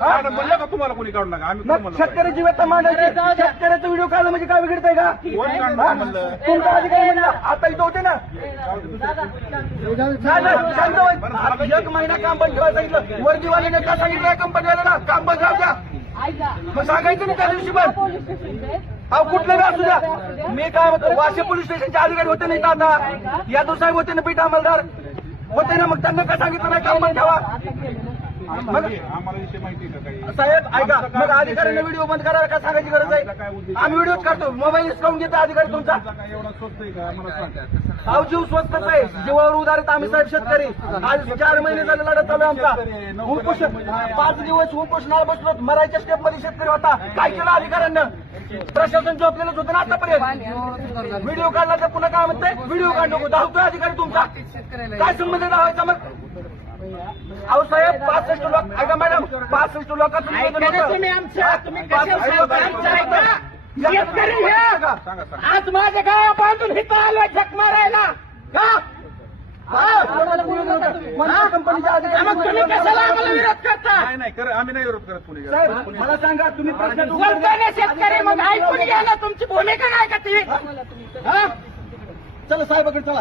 Madam म्हणलं का तुम्हाला कोणी काढू नका? आम्ही मग शेतकऱ्याची व्यथा मांडायची. शेतकऱ्याचा व्हिडिओ काढला म्हणजे काय बिघडतंय का? कोण हा? काढणार म्हणलं? तुमचा अधिकारी म्हणला आता इथं होते ना. एक महिना काम बंद ठेवायला सांगितलं. वर्दीवाल्याने काय सांगितलं कंपनीवाला ना काम बंद राहू द्या. मग सांगायचं ना त्या दिवशी पण. अहो कुठलं बी असू द्या. मी काय म्हणतो वाशी पोलीस स्टेशनचे अधिकारी होते नाही का आता यादव साहेब होते ना पीठ अंमलदार होते ना मग त्यांना काय सांगितलं नाही काम बंद ठेवा. साहेब ऐका. मग अधिकाऱ्यांना व्हिडिओ बंद करायला काय सांगायची गरज आहे? आम्ही व्हिडिओ काढतो. मोबाईल हिसकावून घेतो अधिकारी तुमचा. अहो जीव स्वस्तच आहे. जीवावर उदारित आम्ही साहेब शेतकरी. आज चार महिने झाले लढत चालू आमचा. उपोषण. पाच दिवस उपोषणाला बसलो. मरायच्या स्टेपमध्ये शेतकरी होता. काय केलं अधिकाऱ्यांना? प्रशासन झोपलेलंच होतं ना आतापर्यंत. व्हिडिओ काढला तर पुन्हा काय म्हणतंय? व्हिडिओ काढ नको. धावतोय अधिकारी तुमचा. काय संबंध धावायचा मग? अहो साहेब पासष्ट लोक ऐका मॅडम पासष्ट लोकांचं निवेदन ऐका ना होतं. तुम्ही आमच्या, तुम्ही कशाला सांगता? लोकांचं आमचं ऐका. होतं. शेतकरी हे. का? सांगा सांगा आज माझ्या गावा बांधून इथं आलोय झक मारायला का हा, कोणाला बोलू नका. कोणत्या कंपनीच्या अधिकारी मग तुम्ही कशाला आम्हाला विरोध करता नाही नाही कर आम्ही नाही विरोध करत कोणी साहेब मला सांगा तुम्ही. बोलताना शेतकरी मग ऐकून घ्या ना तुमची भूमिका नाही का ती हा? चला साहेबाकडे चला.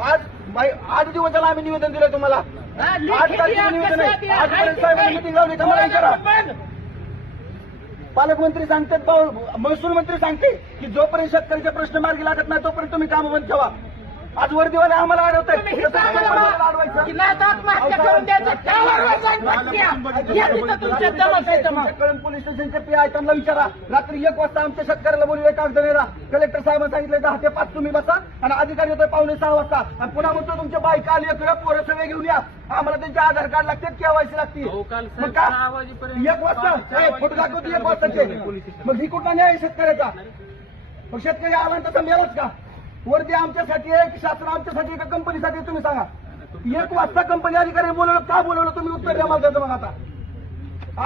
आज आठ दिवस झाला आम्ही निवेदन दिलं तुम्हाला. आठ निवेदन कसं आहे. द्या, आजपर्यंत साहेबांनी मिटिंग लावली तर मला विचारा पालकमंत्री सांगतात महसूल मंत्री सांगते की जोपर्यंत शेतकऱ्याचे प्रश्न मार्गी लागत नाही तोपर्यंत तुम्ही काम बंद ठेवा. आज वर्दीवाले आम्हाला अडवत तुम्ही हे सांगा मला, की नाही तर आत्महत्या करून द्यायचं. त्यावर वर जाऊन बसल्या. या तिथं तुमच्या दमात आहे दमात. कळंब पोलीस स्टेशनचे पी आय त्यांना विचारा. रात्री एक वाजता आमच्या शेतकऱ्याला बोलूया कागद नेला. कलेक्टर साहेबांनी सांगितलं दहा ते पाच तुम्ही बसा आणि अधिकारी येतोय पावणे सहा वाजता. आणि पुन्हा म्हणतो तुमच्या बायका आली किंवा पोरं सगळे घेऊन या. आम्हाला त्यांचे आधार कार्ड लागते केवायसी लागते मग का? एक वाजता? फोटो दाखवतो एक वाजताचे. मग ही कुठला न्याय आहे शेतकऱ्याचा? मग शेतकरी आला तसा मेलाच का? वरती आमच्यासाठी आहे की शासन आमच्यासाठी आहे का कंपनीसाठी? तुम्ही सांगा. एक वाजता कंपनी अधिकारी बोलवलं का बोलवलं? तुम्ही उत्तर द्या मला त्याचं मग आता.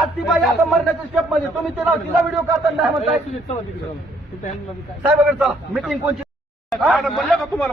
आज ती बाई आता मरण्याच्या स्टेपमध्ये तुम्ही तिला तिला व्हिडिओ करताना नाही म्हणताय. साहेबाकडे चला. मिटिंग कोणची? तुम्हाला?